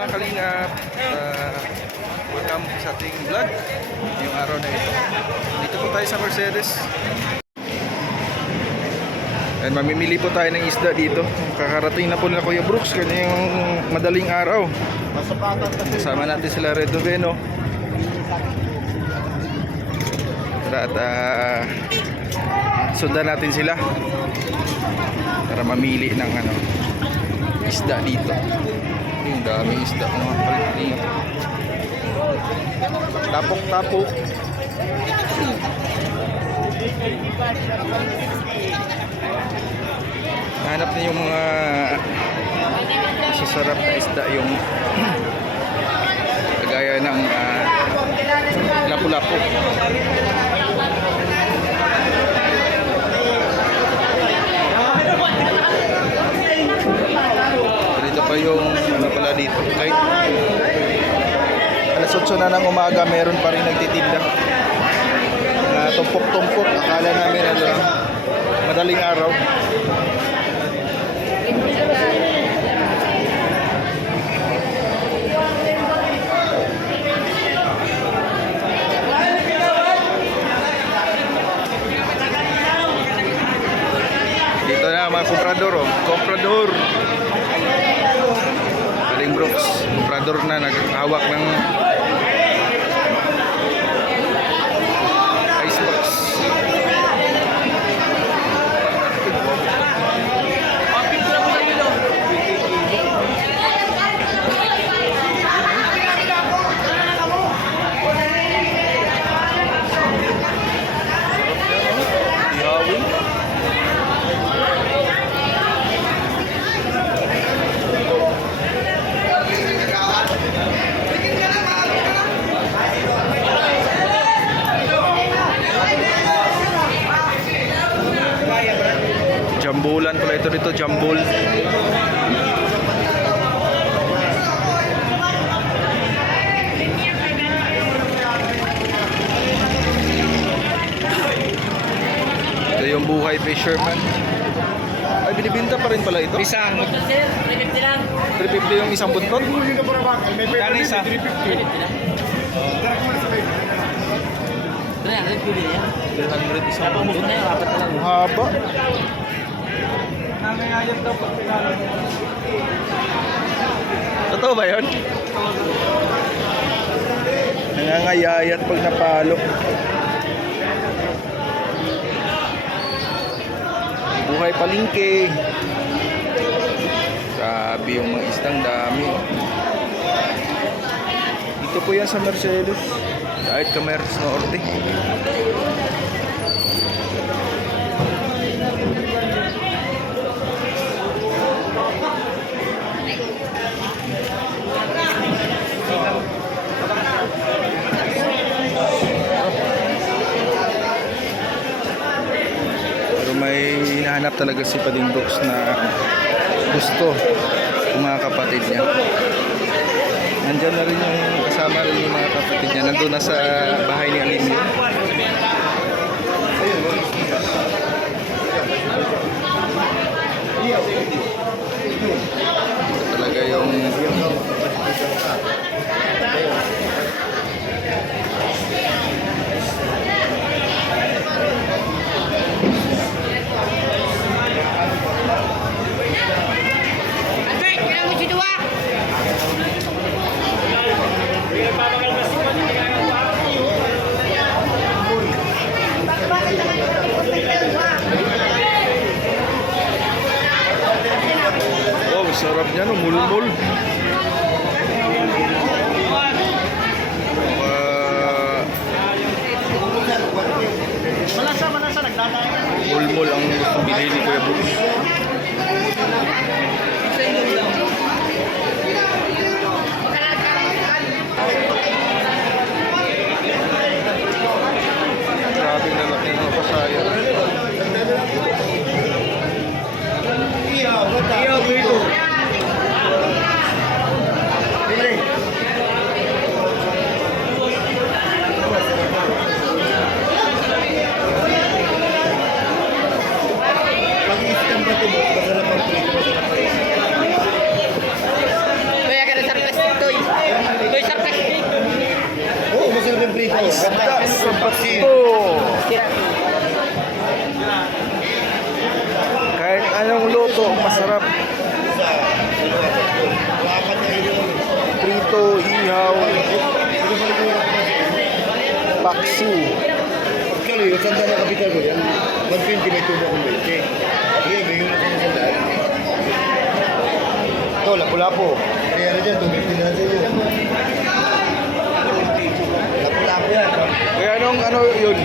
mga kalingap. Welcome sa ating vlog. Yung araw na ito. Dito po tayo sa Mercedes. And mamimili po tayo ng isda dito. Kakarating na po na Kuya Brooks kanyang madaling araw. Kasama natin sila Red Doveno. At sundan natin sila para mamili ng isda dito. Yung daming isda mga kalingap. Tapok-tapok. Hanap niyo yung mga masasarap na isda, yung kagaya ng lapu-lapu. Dito pa yung pala dito. Kahit alas 8 na ng umaga, meron pa rin nagtitinda. Tumpok-tumpok. Akala namin madaling araw. Dito na mga komprador, komprador. Aling Brooks, komprador na naghawak ng icebox. Jambulan pala ito dito, jambul. Ito yung buhay fisherman. Ay, binibinta pa rin pala ito. Isang 350 lang. 350 yung isang buntot? Kano isa? 350. 300 yan. 300 isang Tapos buntot. na yun, apat na lang. Haba. Nangayayat daw pag pinalo. Totoo ba yun? Nangangayayat pag napalo. Buhay palengke. Grabe yung mga isdang dami. Dito po yan sa Mercedes. Kahit Commerce Norte. Pero may hinahanap talaga si Pading Brooks na gusto ng mga kapatid niya. Nandyan na rin yung kasama rin yung mga kapatid niya. Nandun na sa bahay ni Alimio. Ito talaga yung sarap niya, no? Mulmul. Malasa, nagdadaan. Mulmul ang bilhin ni Kuya Brooks. Grabe na laki ng pasaya. Isda sa bato. Kahit anong luto, masarap. Prito, ihaw, paksiw. Actually, yung sanda na kapital ko yan, 120 may tubo akong 20. Sige, may yun ako ng sandaan. Ito, lapu-lapo. Kaya na dyan, 250 na lang sa inyo. Lapu-lapo yan. Kaya ano yun?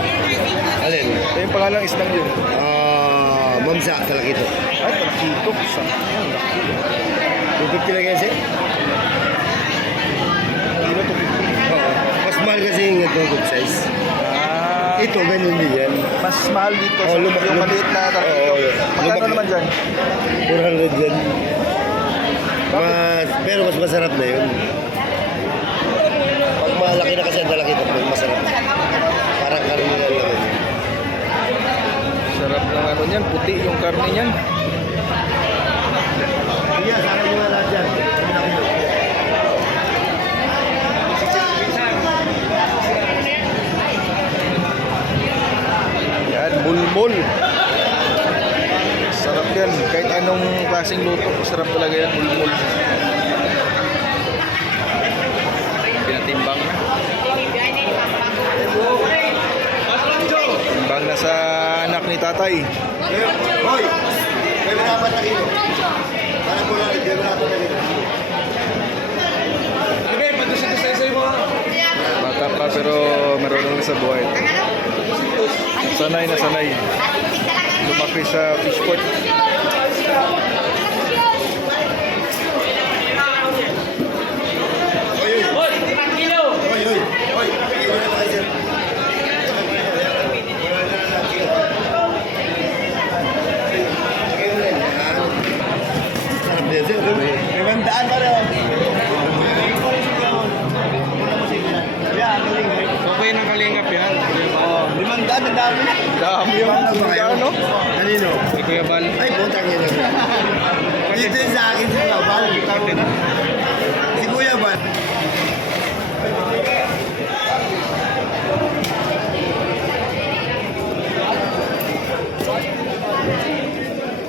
Alin? Ito yung pangalang isdang yun. Mamsa, talakito. Ay, talakito. Saan? 250 lang yan, sir? Kilo to 50. Oo. Mas mahal kasi yung ito, good size. Ah, Ito, ganun din yan. mas mahal dito Oh, sa lumaki- yung maliit na talakito. Oo, Magkano lumaki- naman dyan? 400 yan. Pero mas masarap na yun. Pag malaki na kasi ang talakito, mas masarap. Parang karne na lang. Sarap ng ano niyan, puti yung karne niyan. Iya, sana nyo nga lahat dyan. Yan, bulbul. Sarap yan. Kahit anong klaseng luto, sarap talaga yan, bulbul. Pinatimbang na. Timbang na sa anak ni tatay. Hoy! May manapat na kilo. Para po lang, may manapat na kilo. Bata pa pero marunong na sa buhay. Sanay na sanay. Lumaki sa fish port. Hoy, hoy! Hoy! Kilo na tayo, sir. Kilo na yan. Sarap din, sir. May mandaan pa rin. Okay ng kalingap yan. Limandaan, ang dami. Dami yung ano. Kanino? Kay Kuya Bal. Ay, putang ina. Dito sa akin si Kuya Bal. Si Kuya Bal.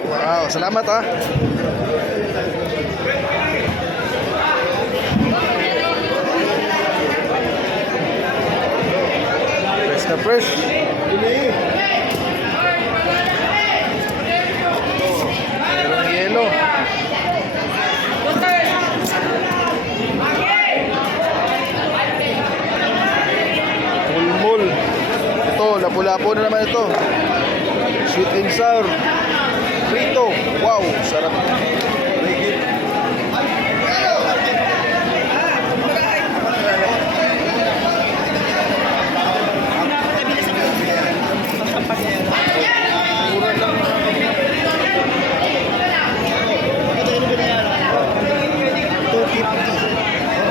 Wow, salamat ah. Fresh na fresh. Mayroong yelo. Mulmul. Ito, lapu-lapu na naman ito. Sweet and sour. Prito. Wow, sarap. Mura lang.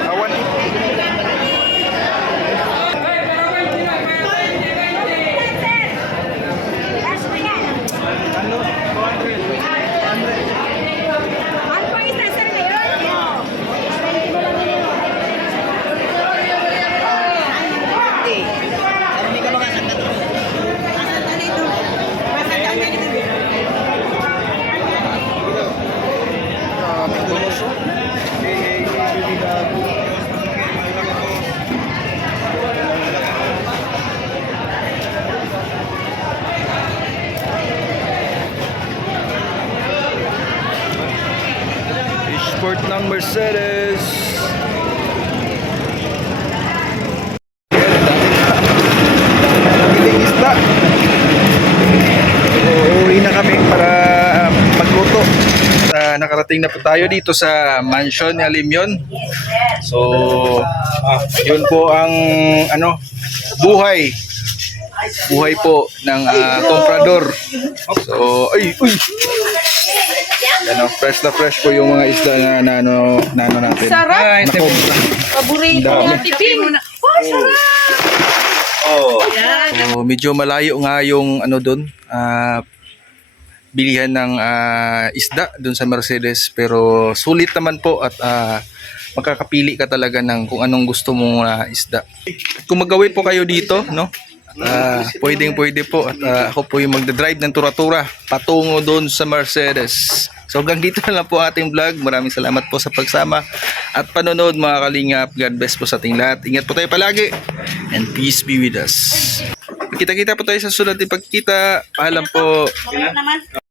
Awan. Daming gulos, oh. Fishport ng Mercedes. Biling isda. Uuwi na kami para magluto. Nakarating na po tayo dito sa mansion ni Alimyon. So, yun po ang ano, buhay. Buhay po ng komprador. So, ay, uy. Ano, fresh na fresh po yung mga isda na ano natin. Sarap! Nako, Paborito Dami. ng tipim. Oh, sarap! so, medyo malayo nga yung ano doon, bilihan ng isda doon sa Mercedes, pero sulit naman po at makakapili ka talaga ng kung anong gusto mong isda. Kung magawin po kayo dito, no? Pwede po at ako po yung magdadrive ng tura-tura patungo doon sa Mercedes. So hanggang dito na lang po ating vlog. Maraming salamat po sa pagsama at panonood mga kalingap. God bless po sa ating lahat. Ingat po tayo palagi and peace be with us. Kita-kita po tayo sa sunod na pagkikita. Paalam po. Mamaya naman.